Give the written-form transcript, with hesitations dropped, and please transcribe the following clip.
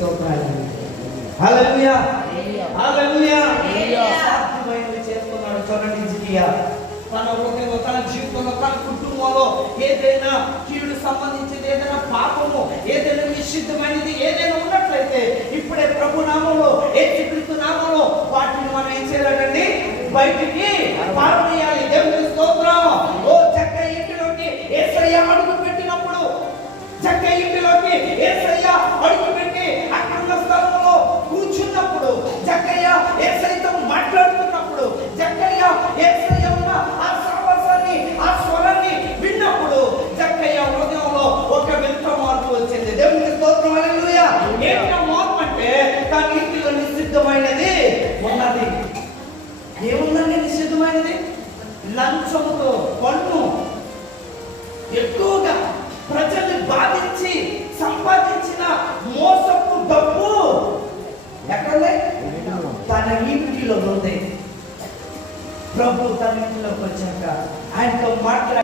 స్తోత్రాలు. హల్లెలూయా హల్లెలూయా. సాధ్యమైనవి చేస్తున్నాడు. చూడండి, హిజ్కియా తన హృదయంలో, తన జీవితంలో, తన కుటుంబంలో ఏదైనా కీడు సంబంధించింది, ఏదైనా పాపము, ఏదైనా నిషిద్ధమైనది ఏదైనా ఉన్నట్లయితే ఇప్పుడే ప్రభు నామంలో, యేసుక్రీస్తు నామంలో వాటిని మనం ఏం చేయాలండి? బయటికి పారవేయాలి. దేవునికి స్తోత్రం. ఓ జక్కయ్య ఇంటిలోకి యేసయ్య అడుగు పెట్టినప్పుడు, జక్కయ్య ఇంటిలోకి యేసయ్య అడుగు పెట్టి అక్కడ స్థలంలో కూర్చున్నప్పుడు, జక్కయ్య యేసయ్యతో మాట్లాడుతున్నప్పుడు, జక్కయ్య యేసయ్య ఉన్న ఆ సహవాసాన్ని, ఆ స్వరాన్ని విన్నప్పుడు జక్కయ్య హృదయంలో ఒక వింత మార్పు వచ్చింది. దేవునికి స్తోత్రం. హల్లెలూయా. ఏంటి ఆ మార్పు అంటే, తన ఇంటిలో నిషిద్ధమైనది ఉన్నది. ఏముందండి నిషిద్ధమైనది? లంచముతో, పన్ను ఎక్కువగా ప్రజల్ని బాధించి సంపాదించిన మోసపు డబ్బు ఎక్కడుంది? తన ఇంటిలో ఉంది. ప్రభు తన ఇంటిలోకి వచ్చాక ఆయనతో మాట్లాడి